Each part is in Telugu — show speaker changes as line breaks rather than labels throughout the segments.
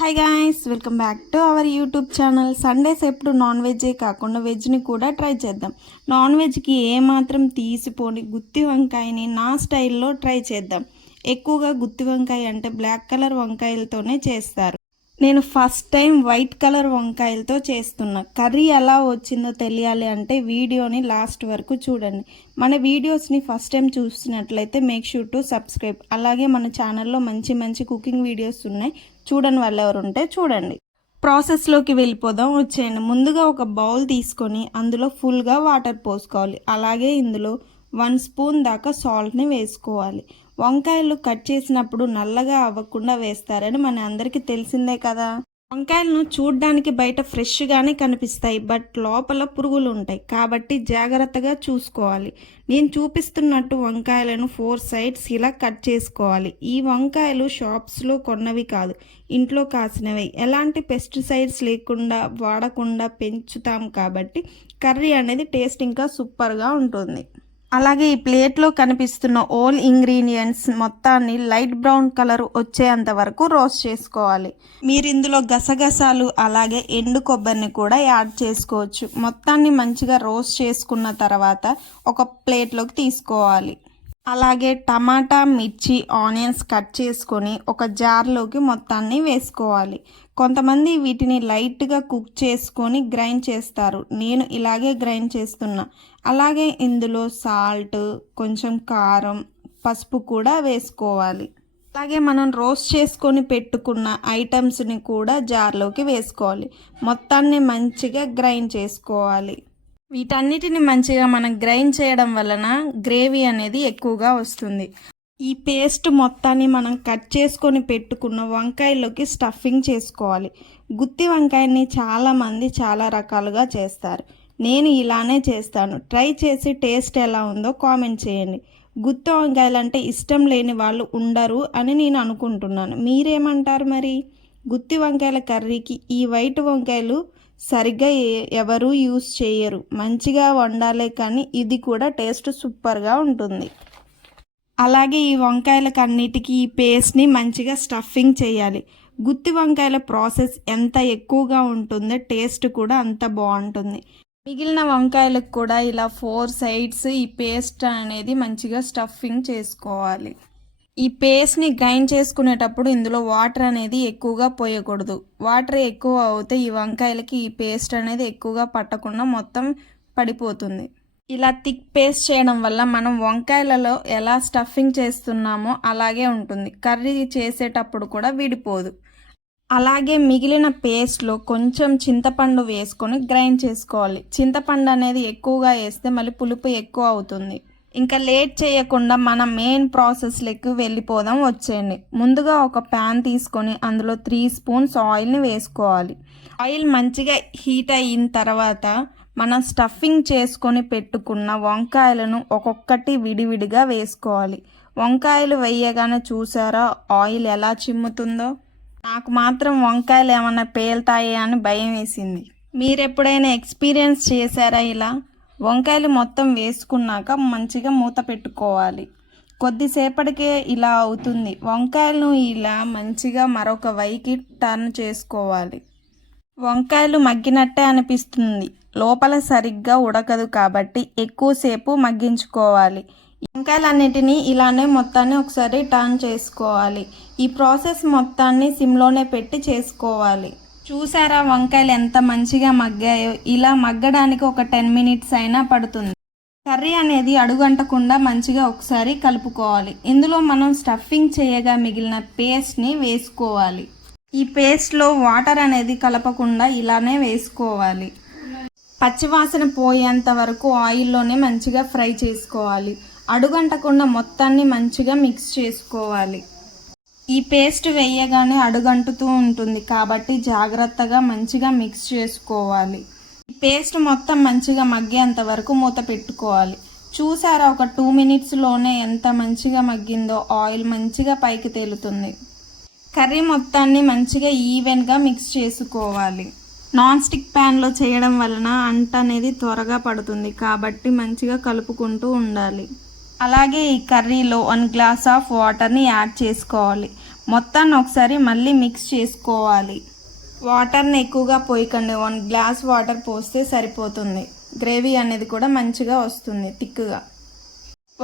Hi guys welcome back to our YouTube channel Sundays ఎప్పుడు నాన్ వెజ్జే కాకుండా వెజ్ని కూడా ట్రై చేద్దాం. నాన్ వెజ్కి ఏమాత్రం తీసిపోని గుత్తి వంకాయని నా స్టైల్లో ట్రై చేద్దాం. ఎక్కువగా గుత్తి వంకాయ అంటే బ్లాక్ కలర్ వంకాయలతోనే చేస్తారు. నేను ఫస్ట్ టైం వైట్ కలర్ వంకాయలతో చేస్తున్నా. కర్రీ ఎలా వచ్చిందో తెలియాలి అంటే వీడియోని లాస్ట్ వరకు చూడండి. మన వీడియోస్ని ఫస్ట్ టైం చూసినట్లయితే మేక్ షూర్ టు సబ్స్క్రైబ్ అలాగే మన ఛానల్లో మంచి మంచి కుకింగ్ వీడియోస్ ఉన్నాయి. చూడని వాళ్ళు ఎవరు ఉంటే చూడండి. ప్రాసెస్లోకి వెళ్ళిపోదాం. వచ్చేయండి. ముందుగా ఒక బౌల్ తీసుకొని అందులో ఫుల్గా వాటర్ పోసుకోవాలి. అలాగే ఇందులో వన్ స్పూన్ దాకా సాల్ట్ని వేసుకోవాలి. వంకాయలు కట్ చేసినప్పుడు నల్లగా అవ్వకుండా వేస్తారని మన అందరికీ తెలిసిందే కదా. వంకాయలను చూడ్డానికి బయట ఫ్రెష్గానే కనిపిస్తాయి బట్ లోపల పురుగులు ఉంటాయి కాబట్టి జాగ్రత్తగా చూసుకోవాలి. నేను చూపిస్తున్నట్టు వంకాయలను ఫోర్ సైడ్స్ ఇలా కట్ చేసుకోవాలి. ఈ వంకాయలు షాప్స్లో కొన్నవి కాదు ఇంట్లో కాసినవి. ఎలాంటి పెస్టిసైడ్స్ లేకుండా వాడకుండా పెంచుతాం కాబట్టి కర్రీ అనేది టేస్ట్ ఇంకా సూపర్గా ఉంటుంది. అలాగే ఈ ప్లేట్లో కనిపిస్తున్న ఓల్ ఇంగ్రీడియంట్స్ మొత్తాన్ని లైట్ బ్రౌన్ కలర్ వచ్చేంత వరకు రోస్ట్ చేసుకోవాలి. మీరు ఇందులో గసగసాలు అలాగే ఎండు కొబ్బరిని కూడా యాడ్ చేసుకోవచ్చు. మొత్తాన్ని మంచిగా రోస్ట్ చేసుకున్న తర్వాత ఒక ప్లేట్లోకి తీసుకోవాలి. అలాగే టమాటా మిర్చి ఆనియన్స్ కట్ చేసుకొని ఒక జార్లోకి మొత్తాన్ని వేసుకోవాలి. కొంతమంది వీటిని లైట్గా కుక్ చేసుకొని గ్రైండ్ చేస్తారు. నేను ఇలాగే గ్రైండ్ చేస్తున్నా. అలాగే ఇందులో సాల్ట్ కొంచెం కారం పసుపు కూడా వేసుకోవాలి. అలాగే మనం రోస్ట్ చేసుకొని పెట్టుకున్న ఐటమ్స్ని కూడా జార్లోకి వేసుకోవాలి. మొత్తాన్ని మంచిగా గ్రైండ్ చేసుకోవాలి. వీటన్నిటిని మంచిగా మనం గ్రైండ్ చేయడం వలన గ్రేవీ అనేది ఎక్కువగా వస్తుంది. ఈ పేస్ట్ మొత్తాన్ని మనం కట్ చేసుకొని పెట్టుకున్న వంకాయలోకి స్టఫింగ్ చేసుకోవాలి. గుత్తి వంకాయని చాలామంది చాలా రకాలుగా చేస్తారు. నేను ఇలానే చేస్తాను. ట్రై చేసి టేస్ట్ ఎలా ఉందో కామెంట్ చేయండి. గుత్తి వంకాయలు అంటే ఇష్టం లేని వాళ్ళు ఉండరు అని నేను అనుకుంటున్నాను. మీరేమంటారు మరి? గుత్తి వంకాయల కర్రీకి ఈ వైట్ వంకాయలు సరిగ్గా ఎవరు యూస్ చేయరు మంచిగా వండాలే కానీ ఇది కూడా టేస్ట్ సూపర్గా ఉంటుంది. అలాగే ఈ వంకాయలకు అన్నిటికీ ఈ పేస్ట్ని మంచిగా స్టఫింగ్ చేయాలి గుత్తి వంకాయల ప్రాసెస్ ఎంత ఎక్కువగా ఉంటుందో టేస్ట్ కూడా అంత బాగుంటుంది. మిగిలిన వంకాయలకు కూడా ఇలా ఫోర్ సైడ్స్ ఈ పేస్ట్ అనేది మంచిగా స్టఫింగ్ చేసుకోవాలి. ఈ పేస్ట్ని గ్రైండ్ చేసుకునేటప్పుడు ఇందులో వాటర్ అనేది ఎక్కువగా పోయకూడదు. వాటర్ ఎక్కువ అవుతే ఈ వంకాయలకి ఈ పేస్ట్ అనేది ఎక్కువగా పట్టకుండా మొత్తం పడిపోతుంది. ఇలా థిక్ పేస్ట్ చేయడం వల్ల మనం వంకాయలలో ఎలా స్టఫింగ్ చేస్తున్నామో అలాగే ఉంటుంది. కర్రీ చేసేటప్పుడు కూడా విడిపోదు. అలాగే మిగిలిన పేస్ట్లో కొంచెం చింతపండు వేసుకొని గ్రైండ్ చేసుకోవాలి. చింతపండు అనేది ఎక్కువగా వేస్తే మళ్ళీ పులుపు ఎక్కువ అవుతుంది. ఇంకా లేట్ చేయకుండా మన మెయిన్ ప్రాసెస్లోకి వెళ్ళిపోదాం వచ్చేయండి. ముందుగా ఒక ప్యాన్ తీసుకొని అందులో త్రీ స్పూన్స్ ఆయిల్ని వేసుకోవాలి. ఆయిల్ మంచిగా హీట్ అయిన తర్వాత మనం స్టఫింగ్ చేసుకొని పెట్టుకున్న వంకాయలను ఒక్కొక్కటి విడివిడిగా వేసుకోవాలి. వంకాయలు వేయగానే చూసారా ఆయిల్ ఎలా చిమ్ముతుందో? నాకు మాత్రం వంకాయలు ఏమైనా పేలుతాయి అని భయం వేసింది. మీరు ఎప్పుడైనా ఎక్స్పీరియన్స్ చేశారా ఇలా? వంకాయలు మొత్తం వేసుకున్నాక మంచిగా మూత పెట్టుకోవాలి. కొద్దిసేపటికే ఇలా అవుతుంది. వంకాయలను ఇలా మంచిగా మరొక వైకి టర్న్ చేసుకోవాలి. వంకాయలు మగ్గినట్టే అనిపిస్తుంది. లోపల సరిగ్గా ఉడకదు కాబట్టి ఎక్కువసేపు మగ్గించుకోవాలి. వంకాయలన్నిటినీ ఇలానే మొత్తాన్ని ఒకసారి టర్న్ చేసుకోవాలి. ఈ ప్రాసెస్ మొత్తాన్ని సిమ్లోనే పెట్టి చేసుకోవాలి. చూసారా వంకాయలు ఎంత మంచిగా మగ్గాయో? ఇలా మగ్గడానికి ఒక టెన్ మినిట్స్ అయినా పడుతుంది. కర్రీ అనేది అడుగంటకుండా మంచిగా ఒకసారి కలుపుకోవాలి. ఇందులో మనం స్టఫింగ్ చేయగా మిగిలిన పేస్ట్ని వేసుకోవాలి. ఈ పేస్ట్లో వాటర్ అనేది కలపకుండా ఇలానే వేసుకోవాలి. పచ్చివాసన పోయేంత వరకు ఆయిల్లోనే మంచిగా ఫ్రై చేసుకోవాలి. అడుగంటకుండా మొత్తాన్ని మంచిగా మిక్స్ చేసుకోవాలి. ఈ పేస్ట్ వేయగానే అడుగంటుతూ ఉంటుంది. కాబట్టి జాగ్రత్తగా మంచిగా మిక్స్ చేసుకోవాలి. ఈ పేస్ట్ మొత్తం మంచిగా మగ్గేంత వరకు మూత పెట్టుకోవాలి. చూసారా ఒక టూ మినిట్స్లోనే ఎంత మంచిగా మగ్గిందో ఆయిల్ మంచిగా పైకి తేలుతుంది. కర్రీ మొత్తాన్ని మంచిగా ఈవెన్గా మిక్స్ చేసుకోవాలి. నాన్ స్టిక్ ప్యాన్లో చేయడం వలన అంట అనేది త్వరగా పడుతుంది. కాబట్టి మంచిగా కలుపుకుంటూ ఉండాలి. అలాగే ఈ కర్రీలో వన్ గ్లాస్ ఆఫ్ వాటర్ని యాడ్ చేసుకోవాలి. మొత్తాన్ని ఒకసారి మళ్ళీ మిక్స్ చేసుకోవాలి. వాటర్ని ఎక్కువగా పోయకండి. వన్ గ్లాస్ వాటర్ పోస్తే సరిపోతుంది. గ్రేవీ అనేది కూడా మంచిగా వస్తుంది థిక్గా.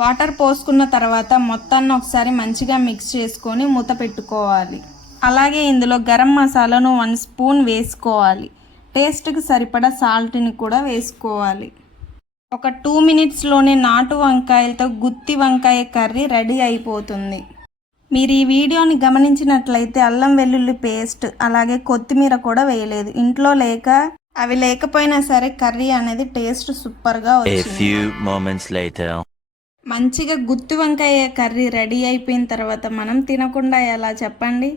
వాటర్ పోసుకున్న తర్వాత మొత్తాన్ని ఒకసారి మంచిగా మిక్స్ చేసుకొని మూత పెట్టుకోవాలి. అలాగే ఇందులో గరం మసాలాను వన్ స్పూన్ వేసుకోవాలి. టేస్ట్కి సరిపడా సాల్ట్ని కూడా వేసుకోవాలి. ఒక టూ మినిట్స్లోనే నాటు వంకాయలతో గుత్తి వంకాయ కర్రీ రెడీ అయిపోతుంది. మీరు ఈ వీడియోని గమనించినట్లయితే అల్లం వెల్లుల్లి పేస్ట్ అలాగే కొత్తిమీర కూడా వేయలేదు. ఇంట్లో లేక అవి లేకపోయినా సరే కర్రీ అనేది టేస్ట్ సూపర్గా వచ్చింది. మంచిగా గుత్తి వంకాయ కర్రీ రెడీ అయిపోయిన తర్వాత మనం తినకుండా ఎలా చెప్పండి?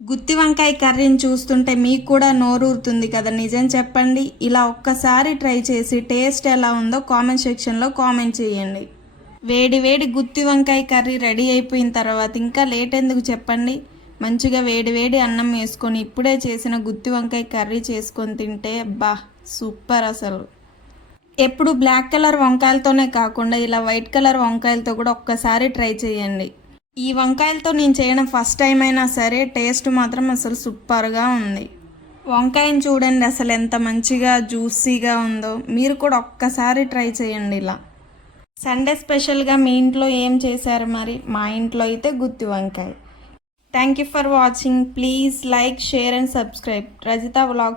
గుత్తి వంకాయ కర్రీని చూస్తుంటే మీకు కూడా నోరూరుతుంది కదా. నిజం చెప్పండి ఇలా ఒక్కసారి ట్రై చేసి టేస్ట్ ఎలా ఉందో కామెంట్ సెక్షన్లో కామెంట్ చేయండి. వేడి వేడి గుత్తి వంకాయ కర్రీ రెడీ అయిపోయిన తర్వాత ఇంకా లేట్ ఎందుకు చెప్పండి? మంచిగా వేడి వేడి అన్నం వేసుకొని ఇప్పుడే చేసిన గుత్తి వంకాయ కర్రీ చేసుకొని తింటే బా సూపర్ అసలు. ఎప్పుడు బ్లాక్ కలర్ వంకాయలతోనే కాకుండా ఇలా వైట్ కలర్ వంకాయలతో కూడా ఒక్కసారి ట్రై చేయండి. ఈ వంకాయలతో నేను చేయడం ఫస్ట్ టైం అయినా సరే టేస్ట్ మాత్రం అసలు సూపర్గా ఉంది. వంకాయని చూడండి అసలు ఎంత మంచిగా జ్యూసీగా ఉందో. మీరు కూడా ఒక్కసారి ట్రై చేయండి ఇలా. సండే స్పెషల్గా మీ ఇంట్లో ఏం చేశారు మరి? మా ఇంట్లో అయితే గుత్తి వంకాయ. Thank you for watching please like share and subscribe Rajitha vlog